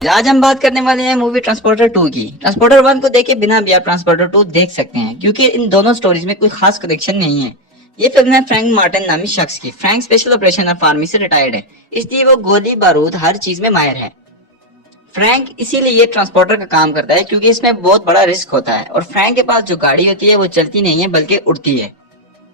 आज हम बात करने वाले हैं मूवी ट्रांसपोर्टर 2 की। ट्रांसपोर्टर 1 को देखे बिना भी आप ट्रांसपोर्टर 2 देख सकते हैं, क्योंकि इन दोनों स्टोरीज में कोई खास कनेक्शन नहीं है। ये फिल्म है फ्रैंक मार्टिन नामी शख्स की। Frank special operation of army से रिटायर्ड है, इसलिए वो गोली बारूद हर चीज में माहिर है। फ्रैंक इसीलिए ये ट्रांसपोर्टर का काम करता है, क्योंकि इसमें बहुत बड़ा रिस्क होता है और फ्रैंक के पास जो गाड़ी होती है वो चलती नहीं है बल्कि उड़ती है।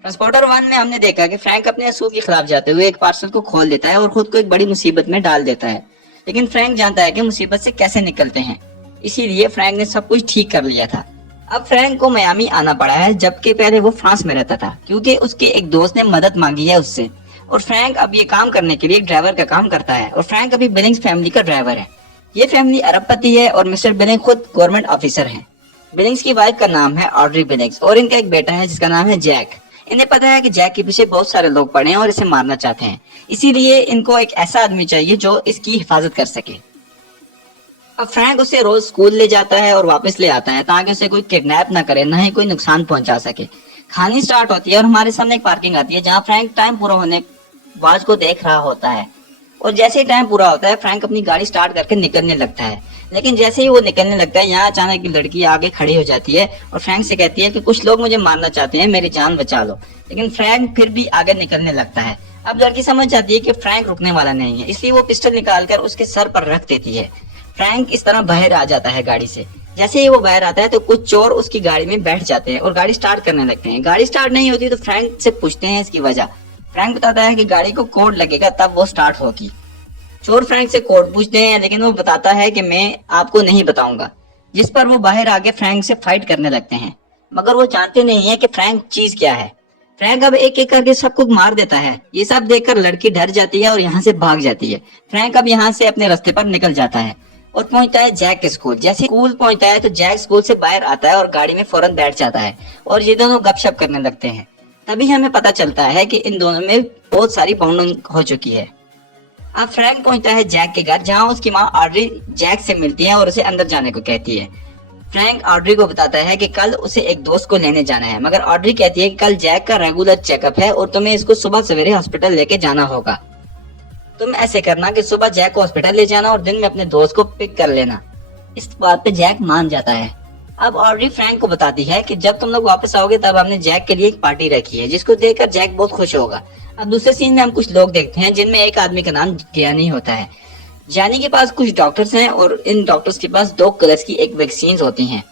ट्रांसपोर्टर 1 में हमने देखा कि फ्रैंक अपने असूल के खिलाफ जाते हुए एक पार्सल को खोल देता है और खुद को एक बड़ी मुसीबत में डाल देता है, लेकिन फ्रैंक जानता है कि मुसीबत से कैसे निकलते हैं, इसीलिए फ्रैंक ने सब कुछ ठीक कर लिया था। अब फ्रैंक को मियामी आना पड़ा है, जबकि पहले वो फ्रांस में रहता था, क्योंकि उसके एक दोस्त ने मदद मांगी है उससे। और फ्रैंक अब ये काम करने के लिए एक ड्राइवर का काम करता है, और फ्रैंक अभी बिलिंग्स फैमिली का ड्राइवर है। ये फैमिली अरबपति है और मिस्टर बिलिंग खुद गवर्नमेंट ऑफिसर हैं। बिलिंग्स की वाइफ का नाम है ऑड्री बिलिंग्स और इनका एक बेटा है जिसका नाम है जैक। इन्हें पता है कि जैक के पीछे बहुत सारे लोग पड़े हैं और इसे मारना चाहते हैं, इसीलिए इनको एक ऐसा आदमी चाहिए जो इसकी हिफाजत कर सके। अब फ्रैंक उसे रोज स्कूल ले जाता है और वापस ले आता है, ताकि उसे कोई किडनैप ना करे, ना ही कोई नुकसान पहुंचा सके। कहानी स्टार्ट होती है और हमारे सामने एक पार्किंग आती है, जहां फ्रैंक टाइम पूरा होने वाच को देख रहा होता है। और जैसे ही टाइम पूरा होता है, फ्रैंक अपनी गाड़ी स्टार्ट करके निकलने लगता है, लेकिन जैसे ही वो निकलने लगता है, यहाँ अचानक एक लड़की आगे खड़ी हो जाती है और फ्रैंक से कहती है कि कुछ लोग मुझे मारना चाहते हैं, मेरी जान बचा लो। लेकिन फ्रैंक फिर भी आगे निकलने लगता है। अब लड़की समझ जाती है कि फ्रैंक रुकने वाला नहीं है, इसलिए वो पिस्टल निकालकर उसके सर पर रख देती है। फ्रैंक इस तरह बाहर आ जाता है गाड़ी से। जैसे ही वो बाहर आता है तो कुछ चोर उसकी गाड़ी में बैठ जाते हैं और गाड़ी स्टार्ट करने लगते हैं। गाड़ी स्टार्ट नहीं होती तो फ्रैंक से पूछते हैं इसकी वजह। फ्रैंक बताता है कि गाड़ी को कोड लगेगा तब वो स्टार्ट होगी। चोर फ्रैंक से कोड पूछते हैं, लेकिन वो बताता है कि मैं आपको नहीं बताऊंगा, जिस पर वो बाहर आके फ्रैंक से फाइट करने लगते हैं। मगर वो जानते नहीं है कि फ्रैंक चीज क्या है। फ्रैंक अब एक एक करके सबको मार देता है। ये सब देखकर लड़की डर जाती है और यहाँ से भाग जाती है। फ्रैंक अब यहाँ से अपने रास्ते पर निकल जाता है और पहुंचता है जैक के स्कूल। जैसे स्कूल पहुंचता है तो जैक स्कूल से बाहर आता है और गाड़ी में फौरन बैठ जाता है और ये दोनों गपशप करने लगते हैं। तभी हमें पता चलता है कि इन दोनों में बहुत सारी बॉन्डिंग हो चुकी है। अब फ्रैंक पहुंचता है जैक के घर, जहां उसकी माँ ऑड्री जैक से मिलती है और उसे अंदर जाने को कहती है। फ्रैंक ऑड्री को बताता है कि कल उसे एक दोस्त को लेने जाना है, मगर ऑड्री कहती है कि कल जैक का रेगुलर चेकअप है और तुम्हें इसको सुबह सवेरे हॉस्पिटल लेके जाना होगा। तुम ऐसे करना कि सुबह जैक को हॉस्पिटल ले जाना और दिन में अपने दोस्त को पिक कर लेना। इस बात पे जैक मान जाता है। अब ऑड्री फ्रैंक को बताती है कि जब तुम लोग वापस आओगे तब हमने जैक के लिए एक पार्टी रखी है, जिसको देखकर जैक बहुत खुश होगा। अब दूसरे सीन में हम कुछ लोग देखते हैं, जिनमें एक आदमी का नाम ज्ञानी होता है। ज्ञानी के पास कुछ डॉक्टर्स हैं और इन डॉक्टर्स के पास दो कलर्स की एक वैक्सीन होती हैं।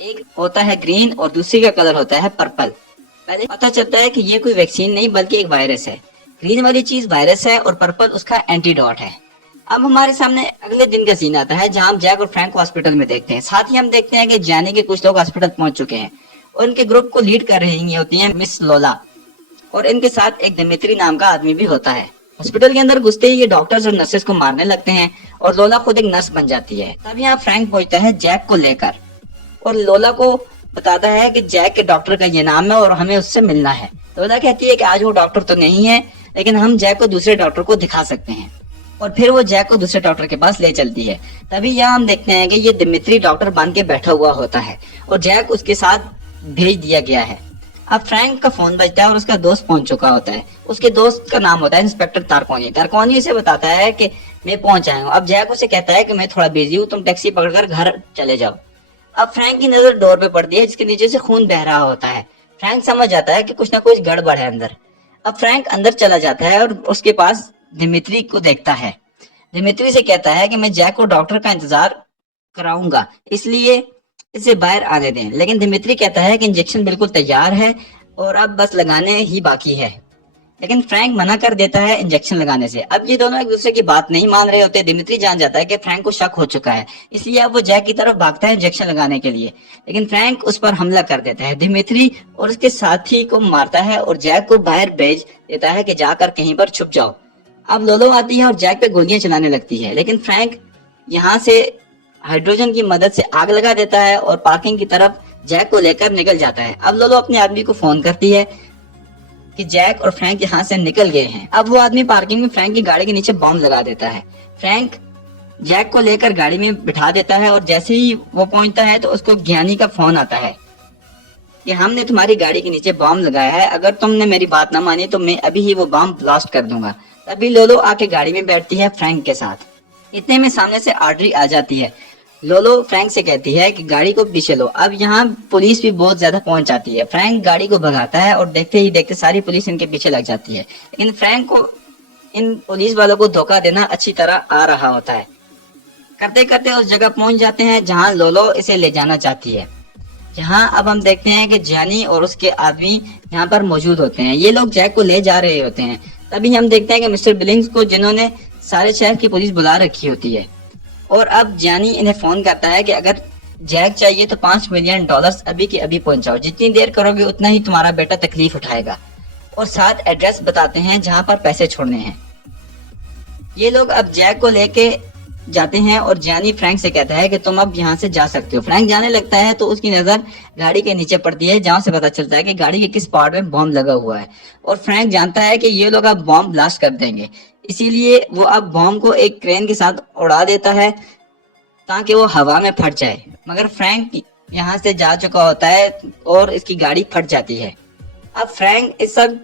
एक होता है ग्रीन और दूसरी का कलर होता है पर्पल। पहले पता चलता है कि ये कोई वैक्सीन नहीं बल्कि एक वायरस है। ग्रीन वाली चीज वायरस है और पर्पल उसका एंटीडोट है। अब हमारे सामने अगले दिन का सीन आता है, जहां हम जैक और फ्रैंक को हॉस्पिटल में देखते हैं। साथ ही हम देखते हैं कि ज्ञानी के कुछ लोग हॉस्पिटल पहुंच चुके हैं और इनके ग्रुप को लीड कर रही होती है मिस लोला, और इनके साथ एक दिमित्री नाम का आदमी भी होता है। हॉस्पिटल के अंदर घुसते ही ये डॉक्टर्स और नर्सेस को मारने लगते हैं और लोला खुद एक नर्स बन जाती है। तब यहाँ फ्रैंक पहुंचता है जैक को लेकर और लोला को बताता है कि जैक के डॉक्टर का ये नाम है और हमें उससे मिलना है। लोला कहती है कि आज वो डॉक्टर तो नहीं है, लेकिन हम जैक को दूसरे डॉक्टर को दिखा सकते हैं, और फिर वो जैक को दूसरे डॉक्टर के पास ले चलती है। तभी यहाँ हम देखते हैं कि ये दिमित्री डॉक्टर बन के बैठा हुआ होता है और जैक उसके साथ भेज दिया गया है। अब फ्रैंक का फोन बजता है और उसका दोस्त पहुंच चुका होता है। उसके दोस्त का नाम होता है इंस्पेक्टर तारकोनी। तारकोनी उसे बताता है कि मैं पहुंच आया हूँ। अब जैक उसे कहता है कि मैं थोड़ा बिजी हूँ, तुम टैक्सी पकड़कर घर चले जाओ। अब फ्रैंक की नजर डोर पे पड़ती है, जिसके नीचे से खून बह रहा होता है। फ्रैंक समझ जाता है कि कुछ ना कुछ गड़बड़ है अंदर। अब फ्रैंक अंदर चला जाता है और उसके पास दिमित्री को देखता है। दिमित्री से कहता है कि मैं जैक को डॉक्टर का इंतजार कराऊंगा, इसलिए इसे बाहर आने दें। लेकिन दिमित्री कहता है कि इंजेक्शन बिल्कुल तैयार है और अब बस लगाने ही बाकी है। लेकिन फ्रैंक मना कर देता है इंजेक्शन लगाने से। अब ये दोनों एक दूसरे की बात नहीं मान रहे होते। दिमित्री जान जाता है कि फ्रैंक को शक हो चुका है, इसलिए अब वो जैक की तरफ भागता है इंजेक्शन लगाने के लिए। लेकिन फ्रैंक उस पर हमला कर देता है। दिमित्री और उसके साथी को मारता है और जैक को बाहर भेज देता है कि जाकर कहीं पर छुप जाओ। अब लोलो आती है और जैक पे गोलियां चलाने लगती है, लेकिन फ्रैंक यहाँ से हाइड्रोजन की मदद से आग लगा देता है और पार्किंग की तरफ जैक को लेकर निकल जाता है। अब लोलो अपने आदमी को फोन करती है कि जैक और फ्रैंक यहाँ से निकल गए हैं। अब वो आदमी पार्किंग में फ्रैंक की गाड़ी के नीचे बॉम्ब लगा देता है। फ्रैंक जैक को लेकर गाड़ी में बिठा देता है और जैसे ही वो पहुंचता है तो उसको ज्ञानी का फोन आता है कि हमने तुम्हारी गाड़ी के नीचे बॉम्ब लगाया है, अगर तुमने मेरी बात ना मानी तो मैं अभी ही वो बॉम्ब ब्लास्ट कर दूंगा। तभी लोलो आके गाड़ी में बैठती है फ्रैंक के साथ। इतने में सामने से ऑड्री आ जाती है। लोलो फ्रैंक से कहती है कि गाड़ी को पीछे लो। अब यहाँ पुलिस भी बहुत ज्यादा पहुंच जाती है। फ्रैंक गाड़ी को भगाता है और देखते ही देखते सारी पुलिस इनके पीछे लग जाती है। लेकिन फ्रैंक को इन पुलिस वालों को धोखा देना अच्छी तरह आ रहा होता है। करते करते उस जगह पहुंच जाते हैं जहां लोलो इसे ले जाना चाहती है। जहां अब हम देखते हैं कि जानी और उसके आदमी यहाँ पर मौजूद होते हैं। ये लोग जैक को ले जा रहे होते हैं। तभी हम देखते हैं कि मिस्टर बिलिंग्स को, जिन्होंने सारे शहर की पुलिस बुला रखी होती है, और अब जानी इन्हें फोन करता है कि अगर जैक चाहिए तो $5 मिलियन अभी के अभी पहुंचाओ। जितनी देर करोगे उतना ही तुम्हारा बेटा तकलीफ उठाएगा। और साथ एड्रेस बताते हैं जहां पर पैसे छोड़ने हैं। ये लोग अब जैक को लेके जाते हैं और जानी फ्रैंक से कहता है कि तुम अब यहाँ से जा सकते हो। फ्रैंक जाने लगता है तो उसकी नजर गाड़ी के नीचे पड़ती है, जहां से पता चलता है कि गाड़ी के किस पार्ट में बॉम्ब लगा हुआ है। और फ्रैंक जानता है कि ये लोग अब बॉम्ब ब्लास्ट कर देंगे, इसीलिए वो अब बॉम्ब को एक क्रेन के साथ उड़ा देता है ताकि वो हवा में फट जाए। मगर फ्रैंक यहाँ से जा चुका होता है और इसकी गाड़ी फट जाती है। अब फ्रैंक इस सब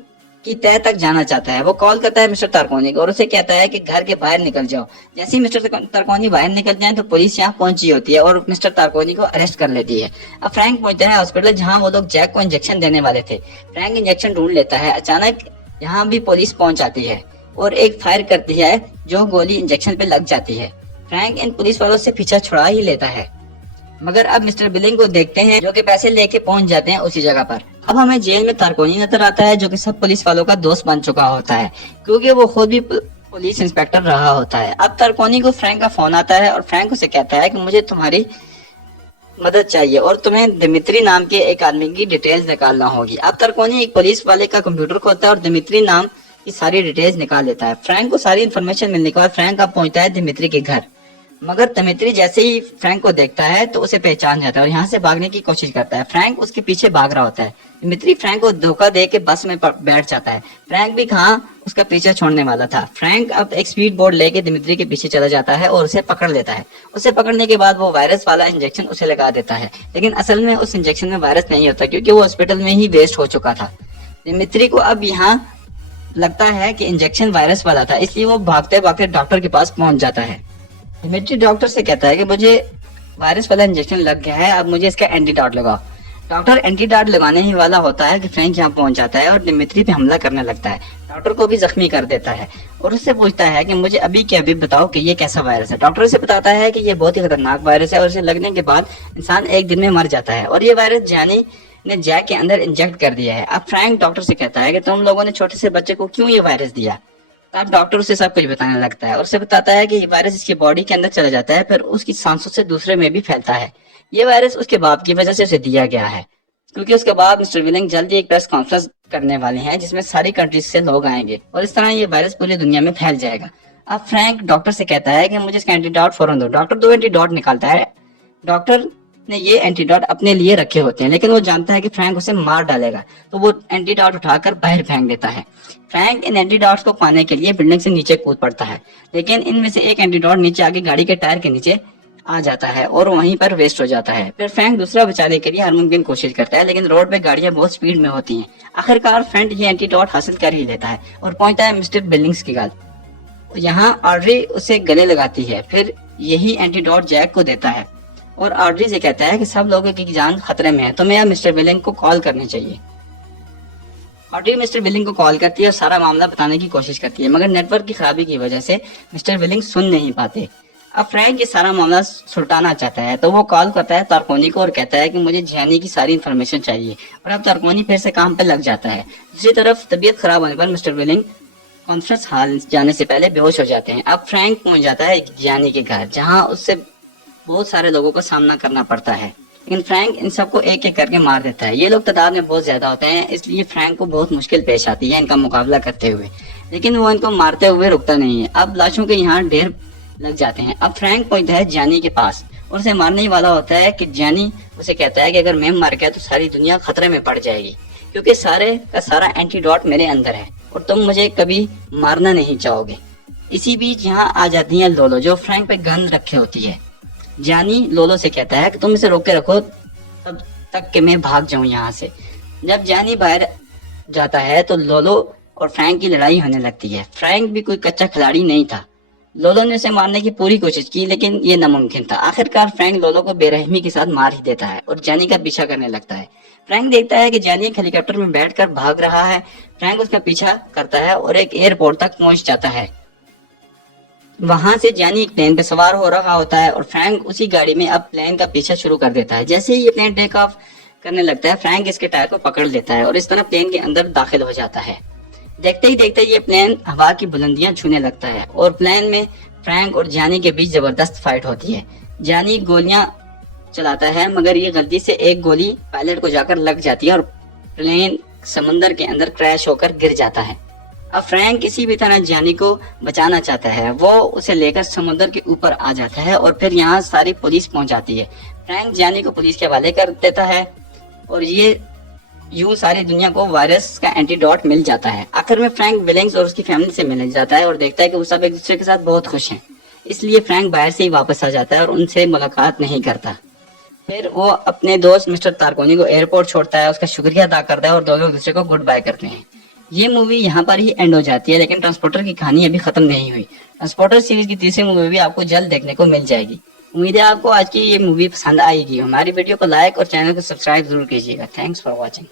की तह तक जाना चाहता है। वो कॉल करता है मिस्टर तारकोनी को और उसे कहता है कि घर के बाहर निकल जाओ। जैसे ही मिस्टर तारकोनी बाहर निकल जाए तो पुलिस यहाँ पहुंची होती है और मिस्टर तारकोनी को अरेस्ट कर लेती है। अब फ्रैंक पहुंचता है हॉस्पिटल, जहाँ वो लोग जैक को इंजेक्शन देने वाले थे। फ्रैंक इंजेक्शन ढूंढ लेता है। अचानक यहाँ भी पुलिस पहुंच जाती है और एक फायर करती है जो गोली इंजेक्शन पे लग जाती है। फ्रैंक इन पुलिस वालों से पीछा छुड़ा ही लेता है। मगर अब मिस्टर बिलिंग को देखते हैं जो कि पैसे लेके पहुंच जाते हैं उसी जगह पर। अब हमें जेल में तारकोनी नजर आता है जो कि सब पुलिस वालों का दोस्त बन चुका होता है, क्योंकि वो खुद भी पुलिस इंस्पेक्टर रहा होता है। अब तारकोनी को फ्रैंक का फोन आता है और फ्रैंक उसे कहता है कि मुझे तुम्हारी मदद चाहिए और तुम्हें दिमित्री नाम के एक आदमी की डिटेल्स निकालना होगी। अब तारकोनी एक पुलिस वाले का कंप्यूटर खोलता है और दिमित्री नाम की सारी डिटेल्स निकाल लेता है। फ्रैंक को सारी इन्फॉर्मेशन मिलने के बाद फ्रैंक अब पहुंचता है दिमित्री के घर। मगर दिमित्री जैसे ही फ्रैंक को देखता है तो उसे पहचान जाता है और यहाँ से भागने की कोशिश करता है। फ्रैंक उसके पीछे भाग रहा होता है। दिमित्री फ्रैंक को धोखा दे के बस में बैठ जाता है। फ्रैंक भी कहाँ उसका पीछा छोड़ने वाला था। फ्रैंक अब एक स्पीड बोर्ड लेके दिमित्री के पीछे चला जाता है और उसे पकड़ लेता है। उसे पकड़ने के बाद वो वायरस वाला इंजेक्शन उसे लगा देता है, लेकिन असल में उस इंजेक्शन में वायरस नहीं होता क्योंकि वो हॉस्पिटल में ही वेस्ट हो चुका था। दिमित्री को अब यहाँ लगता है कि इंजेक्शन वायरस वाला था, इसलिए वो भागते भागते डॉक्टर के पास पहुंच जाता है। दिमित्री डॉक्टर से कहता है कि मुझे वायरस वाला इंजेक्शन लग गया है, अब मुझे इसका एंटीडॉट लगाओ। डॉक्टर एंटीडॉट लगाने ही वाला होता है कि फ्रैंक यहाँ पहुंच जाता है और दिमित्री पे हमला करने लगता है। डॉक्टर को भी जख्मी कर देता है और उससे पूछता है कि मुझे अभी के अभी बताओ कि ये कैसा वायरस है। डॉक्टर उसे बताता है कि ये बहुत ही खतरनाक वायरस है और इसे लगने के बाद इंसान एक दिन में मर जाता है और ये वायरस जानी ने जैक के अंदर इंजेक्ट कर दिया है। अब फ्रैंक डॉक्टर से कहता है कि तुम लोगों ने छोटे से बच्चे को क्यों ये वायरस दिया। तब डॉक्टर उसे सब कुछ बताने लगता है और उसे बताता है कि ये वायरस इसकी बॉडी के अंदर चला जाता है, फिर उसकी सांसों से दूसरे में भी फैलता है। ये वायरस उसके बाप की वजह से उसे दिया गया है, क्योंकि उसके बाद मिस्टर बिलिंग जल्दी एक प्रेस कॉन्फ्रेंस करने वाले हैं जिसमें सारी कंट्रीज से लोग आएंगे और इस तरह ये वायरस पूरी दुनिया में फैल जाएगा। अब फ्रैंक डॉक्टर से कहता है कि मुझे इसका एंटीडॉट फौरन दो। डॉक्टर 2 एंटीडॉट निकालता है। डॉक्टर ने ये एंटीडॉट अपने लिए रखे होते हैं, लेकिन वो जानता है कि फ्रैंक उसे मार डालेगा, तो वो एंटीडॉट उठाकर बाहर फेंक देता है। फ्रैंक इन एंटीडॉट्स को पाने के लिए बिल्डिंग से नीचे कूद पड़ता है, लेकिन इनमें से एक एंटीडॉट नीचे आके गाड़ी के टायर के नीचे आ जाता है और वहीं पर वेस्ट हो जाता है। फिर फ्रैंक दूसरा बचाने के लिए हर मुमकिन कोशिश करता है, लेकिन रोड पे गाड़ियां बहुत स्पीड में होती हैं। आखिरकार फ्रैंक ये एंटीडॉट हासिल कर ही लेता है और पहुंचता है मिस्टर बिलिंग्स की घर। यहाँ ऑड्री उसे गले लगाती है, फिर यही एंटीडॉट जैक को देता है और ऑड्री से कहता है कि सब लोगों की जान खतरे में है, तुम्हें अब मिस्टर बिलिंग को कॉल करनी चाहिए। ऑड्री मिस्टर बिलिंग को कॉल करती है और सारा मामला बताने की कोशिश करती है, मगर नेटवर्क की खराबी की वजह से मिस्टर बिलिंग सुन नहीं पाते। अब फ्रैंक ये सारा मामला सुलटाना चाहता है, तो वो कॉल करता है तारकोनी को और कहता है कि मुझे जानी की सारी इन्फॉर्मेशन चाहिए, और अब तारकोनी फिर से काम पे लग जाता है। दूसरी तरफ तबीयत खराब होने पर मिस्टर बिलिंग कॉन्फ्रेंस हॉल जाने से पहले बेहोश हो जाते हैं। अब फ्रैंक पहुंच जाता है जानी के घर, जहाँ उससे बहुत सारे लोगों को सामना करना पड़ता है, लेकिन फ्रैंक इन सबको एक एक करके मार देता है। ये लोग तादाद में बहुत ज्यादा होते हैं, इसलिए फ्रैंक को बहुत मुश्किल पेश आती है इनका मुकाबला करते हुए, लेकिन वो इनको मारते हुए रुकता नहीं है। अब लाशों के यहाँ ढेर लग जाते हैं। अब फ्रैंक पहुंचता है जानी के पास और उसे मारने ही वाला होता है कि जानी उसे कहता है कि अगर मैं मर गया तो सारी दुनिया खतरे में पड़ जाएगी, क्योंकि सारे का सारा एंटीडॉट मेरे अंदर है और तुम मुझे कभी मारना नहीं चाहोगे। इसी बीच यहाँ आ जाती है लोलो, जो फ्रैंक पे गन रखे होती है। जानी लोलो से कहता है कि तुम इसे रोक के रखो तब तक कि मैं भाग जाऊं यहाँ से। जब जानी बाहर जाता है तो लोलो और फ्रैंक की लड़ाई होने लगती है। फ्रैंक भी कोई कच्चा खिलाड़ी नहीं था लोलो ने उसे मारने की पूरी कोशिश की लेकिन ये नामुमकिन था। आखिरकार फ्रैंक लोलो को बेरहमी के साथ मार ही देता है और जैनी का पीछा करने लगता है। फ्रैंक देखता है कि जैनी एक हेलीकॉप्टर में बैठकर भाग रहा है। फ्रैंक उसका पीछा करता है और एक एयरपोर्ट तक पहुंच जाता है। वहां से जैनी एक प्लेन पे सवार हो रहा होता है और फ्रैंक उसी गाड़ी में अब प्लेन का पीछा शुरू कर देता है। जैसे ही ये प्लेन टेक ऑफ करने लगता है, फ्रैंक इसके टायर को पकड़ लेता है और इस तरह प्लेन के अंदर दाखिल हो जाता है। देखते ही देखते ये प्लेन हवा की बुलंदियां छूने लगता है और प्लेन में फ्रैंक और जानी के बीच जबरदस्त फाइट होती है। जानी गोलियां चलाता है मगर ये गलती से एक गोली पायलट को जाकर लग जाती है और प्लेन समंदर के अंदर क्रैश होकर गिर जाता है। अब फ्रैंक किसी भी तरह जानी को बचाना चाहता है। वो उसे लेकर समुद्र के ऊपर आ जाता है और फिर यहाँ सारी पुलिस पहुंच जाती है। फ्रैंक जानी को पुलिस के हवाले कर देता है और ये यूं सारी दुनिया को वायरस का एंटीडोट मिल जाता है। आखिर में फ्रैंक विलिंग्स और उसकी फैमिली से मिल जाता है और देखता है कि वो सब एक दूसरे के साथ बहुत खुश हैं। इसलिए फ्रैंक बाहर से ही वापस आ जाता है और उनसे मुलाकात नहीं करता। फिर वो अपने दोस्त मिस्टर तारकोनी को एयरपोर्ट छोड़ता है, उसका शुक्रिया अदा करता है और दोनों एक दूसरे को गुड बाय करते हैं। ये मूवी यहाँ पर ही एंड हो जाती है लेकिन ट्रांसपोर्टर की कहानी अभी खत्म नहीं हुई। ट्रांसपोर्टर सीरीज की तीसरी मूवी भी आपको जल्द देखने को मिल जाएगी। उम्मीद है आपको आज की ये मूवी पसंद आएगी। हमारी वीडियो को लाइक और चैनल को सब्सक्राइब जरूर कीजिएगा। Thanks for watching.